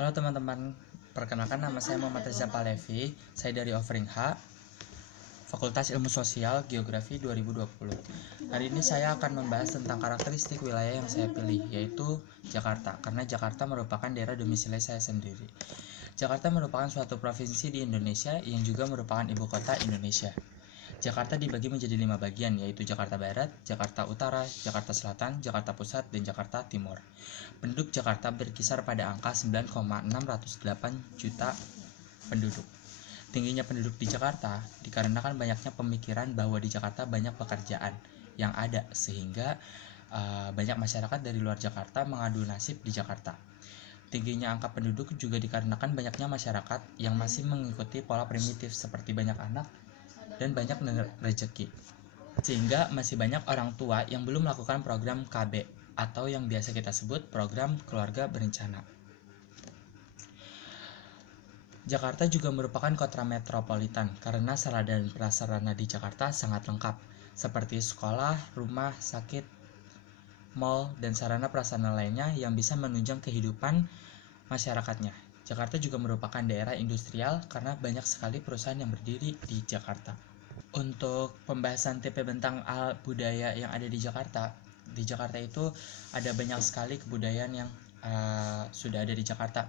Halo teman-teman, perkenalkan nama saya Muhammad Reza Palevi. Saya dari Offering H, Fakultas Ilmu Sosial Geografi 2020. Hari ini saya akan membahas tentang karakteristik wilayah yang saya pilih, yaitu Jakarta, karena Jakarta merupakan daerah domisili saya sendiri. Jakarta merupakan suatu provinsi di Indonesia yang juga merupakan ibu kota Indonesia. Jakarta dibagi menjadi 5 bagian, yaitu Jakarta Barat, Jakarta Utara, Jakarta Selatan, Jakarta Pusat, dan Jakarta Timur. Penduduk Jakarta berkisar pada angka 9,608 juta penduduk. Tingginya penduduk di Jakarta dikarenakan banyaknya pemikiran bahwa di Jakarta banyak pekerjaan yang ada, sehingga banyak masyarakat dari luar Jakarta mengadu nasib di Jakarta. Tingginya angka penduduk juga dikarenakan banyaknya masyarakat yang masih mengikuti pola primitif seperti banyak anak dan banyak rezeki, sehingga masih banyak orang tua yang belum melakukan program KB atau yang biasa kita sebut program keluarga berencana. Jakarta juga merupakan kota metropolitan karena sarana dan prasarana di Jakarta sangat lengkap, seperti sekolah, rumah sakit, mal, dan sarana prasarana lainnya yang bisa menunjang kehidupan masyarakatnya. Jakarta juga merupakan daerah industrial karena banyak sekali perusahaan yang berdiri di Jakarta. Untuk pembahasan tipe bentang budaya yang ada di Jakarta itu ada banyak sekali kebudayaan yang sudah ada di Jakarta.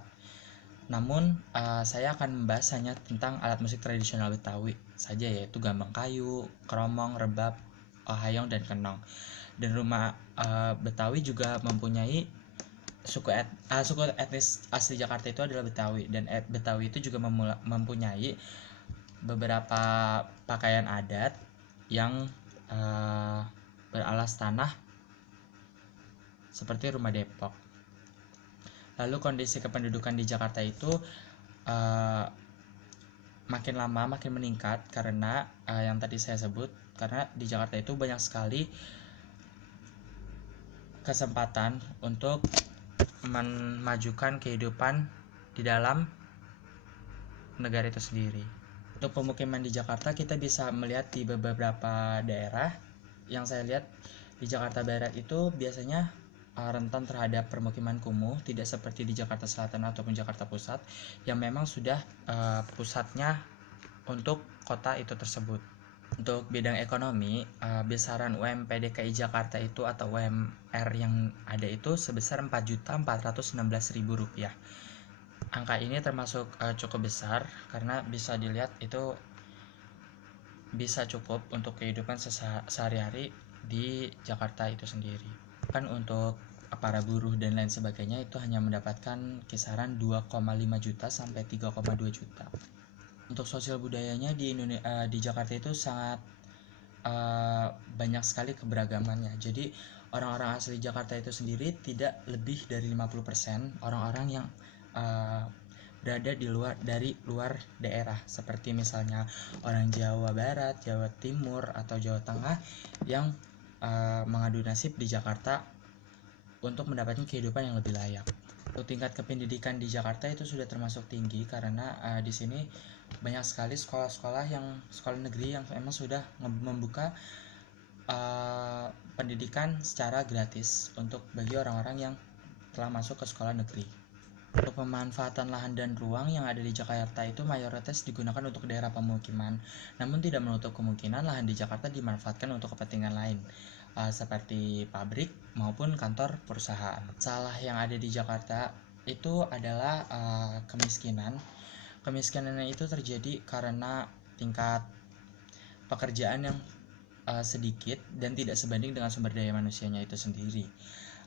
Namun saya akan membahas hanya tentang alat musik tradisional Betawi saja, yaitu gambang kayu, kromong, rebab, hayong, dan kenong. Dan rumah Betawi juga mempunyai suku etnis asli Jakarta itu adalah Betawi, dan Betawi itu juga mempunyai beberapa pakaian adat yang beralas tanah seperti rumah Depok. Lalu kondisi kependudukan di Jakarta itu makin lama makin meningkat karena yang tadi saya sebut, karena di Jakarta itu banyak sekali kesempatan untuk memajukan kehidupan di dalam negara itu sendiri. Untuk pemukiman di Jakarta kita bisa melihat di beberapa daerah. Yang saya lihat di Jakarta Barat itu biasanya rentan terhadap permukiman kumuh, tidak seperti di Jakarta Selatan ataupun Jakarta Pusat yang memang sudah pusatnya untuk kota itu tersebut. Untuk bidang ekonomi, besaran UMP DKI Jakarta itu atau UMR yang ada itu sebesar Rp4.416.000. Angka ini termasuk cukup besar karena bisa dilihat itu bisa cukup untuk kehidupan sehari-hari di Jakarta itu sendiri. Kan untuk para buruh dan lain sebagainya itu hanya mendapatkan kisaran 2,5 juta sampai 3,2 juta. Untuk sosial budayanya di Jakarta itu sangat banyak sekali keberagamannya. Jadi orang-orang asli Jakarta itu sendiri tidak lebih dari 50% orang-orang yang berada dari luar daerah, seperti misalnya orang Jawa Barat, Jawa Timur, atau Jawa Tengah yang mengadu nasib di Jakarta untuk mendapatkan kehidupan yang lebih layak. Untuk tingkat kependidikan di Jakarta itu sudah termasuk tinggi karena di sini banyak sekali sekolah negeri yang memang sudah membuka pendidikan secara gratis untuk bagi orang-orang yang telah masuk ke sekolah negeri. Untuk pemanfaatan lahan dan ruang yang ada di Jakarta itu mayoritas digunakan untuk daerah pemukiman, namun tidak menutup kemungkinan lahan di Jakarta dimanfaatkan untuk kepentingan lain, seperti pabrik maupun kantor perusahaan. Masalah yang ada di Jakarta itu adalah kemiskinan. Kemiskinan itu terjadi karena tingkat pekerjaan yang sedikit dan tidak sebanding dengan sumber daya manusianya itu sendiri.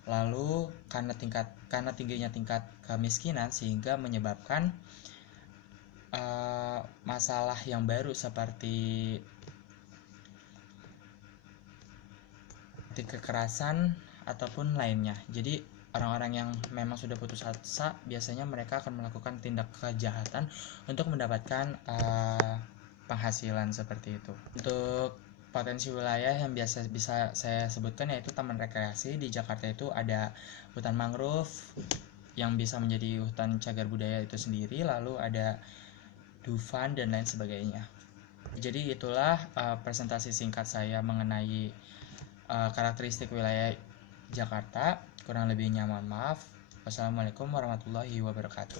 Lalu karena tingginya tingkat kemiskinan sehingga menyebabkan masalah yang baru seperti kekerasan ataupun lainnya. Jadi orang-orang yang memang sudah putus asa biasanya mereka akan melakukan tindak kejahatan untuk mendapatkan penghasilan seperti itu. Untuk potensi wilayah yang biasa bisa saya sebutkan yaitu taman rekreasi. Di Jakarta itu ada hutan mangrove yang bisa menjadi hutan cagar budaya itu sendiri, lalu ada Dufan dan lain sebagainya. Jadi itulah presentasi singkat saya mengenai karakteristik wilayah Jakarta. Kurang lebihnya mohon maaf. Wassalamualaikum warahmatullahi wabarakatuh.